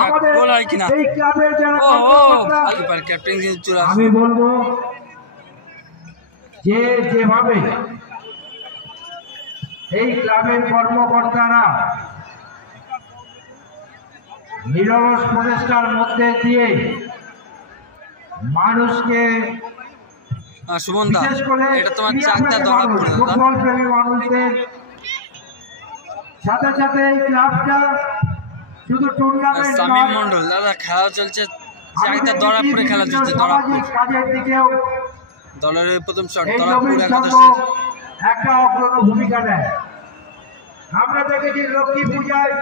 যাক গোল হয় কিনা। ক্যাপ্টেন চলে আসে। আমি বলবো যে যেভাবে এই ক্লাবের কর্মকর্তারা নিরলস প্রচেষ্টার মধ্যে দিয়ে মানুষকে বিশেষ করে ফুটবল প্রেমী মানুষদের সাথে সাথে এই ক্লাবটা শুধু টুর্নামেন্ট সামিম মন্ডল দাদা খেলা চলছে, দরাপুরে খেলা চলছে। কাজের দিকেও দলের প্রথম শট একটা অগ্রণী ভূমিকা নেয়। আমরা দেখেছি লক্ষ্মী পূজায়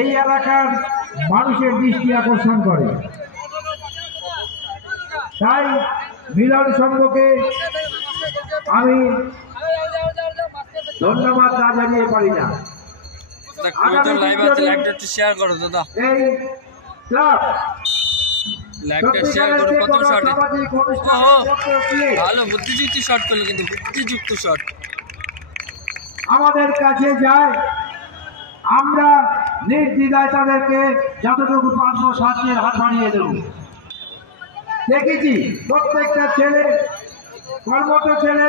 এই এলাকার মানুষের দৃষ্টি আকর্ষণ করে, তাই মিলন সংঘকে আমি ধন্যবাদ না জানিয়ে পারি না। শেয়ার করো দাদা, এই ক্লাব ভালো বুদ্ধিযুক্ত শট করলো, কিন্তু বুদ্ধিযুক্ত শট আমাদের কাছে যায়, আমরা নির্দ্বিধায় তাদেরকে যতটুকু পারবো সাহায্যের হাত বাড়িয়ে দেব। দেখেছি প্রত্যেকটা ছেলে, কর্মঠ ছেলে,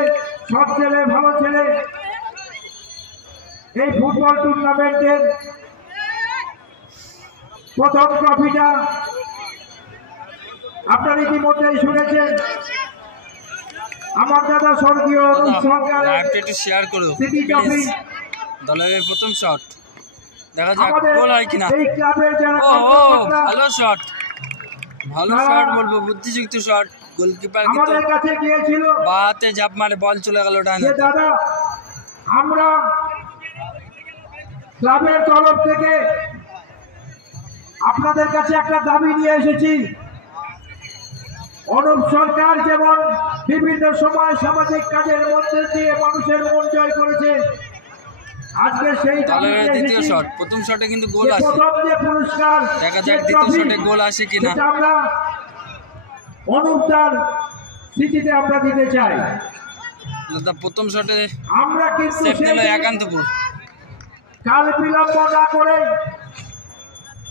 সব ছেলে, ভালো ছেলে এই ফুটবল টুর্নামেন্টের প্রথম ট্রফিটা আপনারা ইতিমধ্যেই শুনেছেন। আমার দাদা স্বর্গীয় শেয়ার করো দলের প্রথম শট, দেখা যাক গোল হয় কিনা। ভালো শট, ভালো শট বলবো, বুদ্ধিযুক্ত শট। গোলকিপার আমাদের কাছে গিয়েছিল, বাহাতে জাপ মারে বল চলে গেল ডানে। দাদা আমরা ক্লাবের তরফ থেকে আপনাদের কাছে একটা দাবি নিয়ে এসেছি। অনুপ সরকার যেমন বিভিন্ন সময় সামাজিক কাজের মধ্যে দিয়ে মানুষের মন জয় করেছে, আজকে সেই দ্বিতীয় শট, প্রথম শটে কিন্তু গোল আসে, প্রথম যে পুরস্কার, দেখা যাক দ্বিতীয় শটে গোল আসে কিনা। আমরা অনুপদার স্মৃতিতে আমরা দিতে চাই। প্রথম শটে আমরা কিন্তু একান্তপুর, কাল বিলম্ব না করে,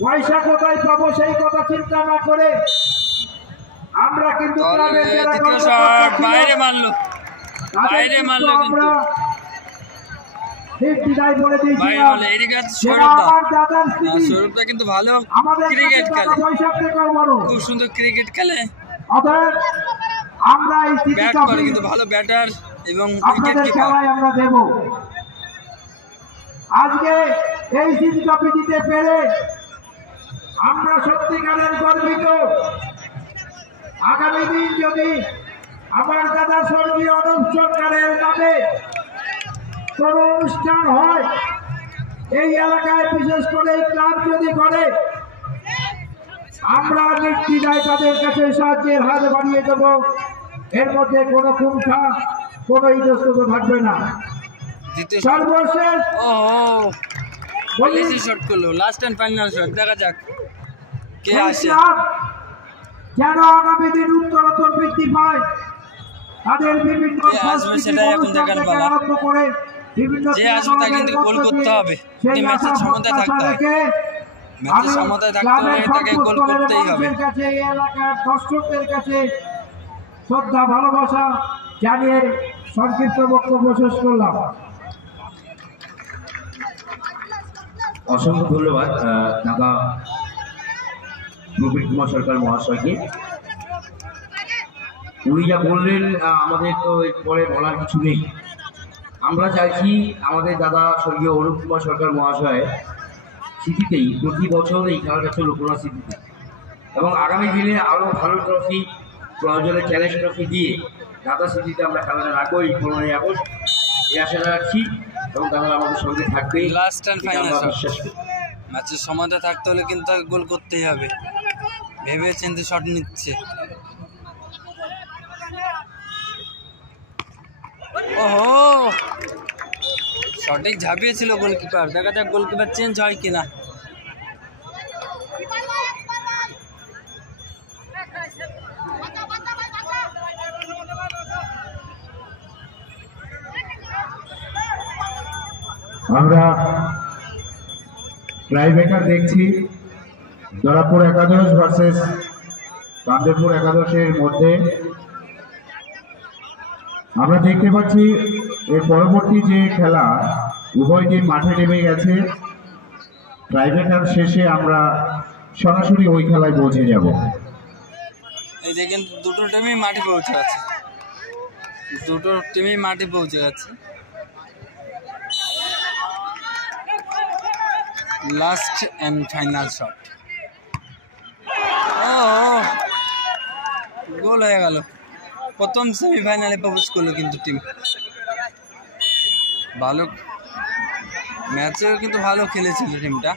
পয়সা কোথায় পাবো সেই কথা চিন্তা না করে আমরা কিন্তু বাইরে মারলো, বাইরে মারলো, কিন্তু সৌরভদা কিন্তু ভালো ক্রিকেট খেলে, খুব সুন্দর ক্রিকেট খেলে, ব্যাট করে কিন্তু ভালো ব্যাটার এবং উইকেট কিপার। আমরা দেব আজকে এই সিটি ট্রফি দিতে পেরে আমরা সত্যিকারের গর্বিত। আগামী দিন যদি আমার দাদা স্বর্গীয় অনুপ সরকারের নামে কোন অনুষ্ঠান হয় এই এলাকায়, বিশেষ করে এই ক্লাব যদি করে, আমরা নির্দ্বিধায় তাদের কাছে সাহায্যের হাত বাড়িয়ে দেব। এর মধ্যে কোনো কুণ্ঠা, কোনো ইতস্তত থাকবে না। সর্বশেষ শট করলো, লাস্ট এন্ড ফাইনাল শট, দেখা যাক কে আসে। যেন আগামী দিন উত্তরোত্তর বৃদ্ধি পায়, তাদের বিভিন্ন আরম্ভ করে বিভিন্ন গোল করতে হবে, ম্যাচের সমতায় থাকতে হবে, ম্যাচের সমতায় থাকতে হলে এটাকে গোল করতেই হবে। এলাকার দর্শকদের কাছে শ্রদ্ধা ভালোবাসা জানিয়ে সংক্ষিপ্ত বক্তব্য শেষ করলাম। অসংখ্য ধন্যবাদ দাদা প্রবীর কুমার সরকার মহাশয়কে। উনি যা বললেন আমাদের তো এরপরে বলার কিছু নেই। আমরা চাইছি আমাদের দাদা স্বর্গীয় অনুপ কুমার সরকার মহাশয় স্মৃতিতেই প্রতি বছর এই খেলাটা চলো পুরো স্মৃতিতে, এবং আগামী দিনে আরও ভালো ট্রফি, প্রয়োজনে চ্যালেঞ্জ ট্রফি দিয়ে দাদা স্মৃতিতে আমরা খেলাটা রাখবো এই 15ই আগস্ট, এই আশাটা রাখছি। এবং তারা আমাদের সঙ্গে থাকবে, লাস্ট এন্ড ফাইনাল ম্যাচের সময়তে থাকতে হলে কিন্তু গোল করতেই হবে, ভেবে চিন্তে শট নিচ্ছে। ওহো, সঠিক ঝাঁপিয়েছিল গোলকিপার, দেখা যাক গোলকিপার চেঞ্জ হয় কিনা। আমরা ট্রাইবেকার দেখছি দরাপুর একাদশ ভার্সেস কামদেবপুর একাদশের মধ্যে। আমরা দেখতে পাচ্ছি এর পরবর্তী যে খেলা উভয় টিম মাঠে নেমে গেছে। ট্রাইবেকার শেষে আমরা সরাসরি ওই খেলায় পৌঁছে যাব। এই দেখেন দুটো টিমই মাঠে পৌঁছে গেছে, দুটো টিমই মাঠে পৌঁছে গেছে। লাস্ট এন্ড ফাইনাল শট, ও গোল হয়ে গেল। প্রথম সেমিফাইনালে প্রবেশ করলো কিন্তু টিম। ভালো ম্যাচেও কিন্তু ভালো খেলেছিল টিমটা।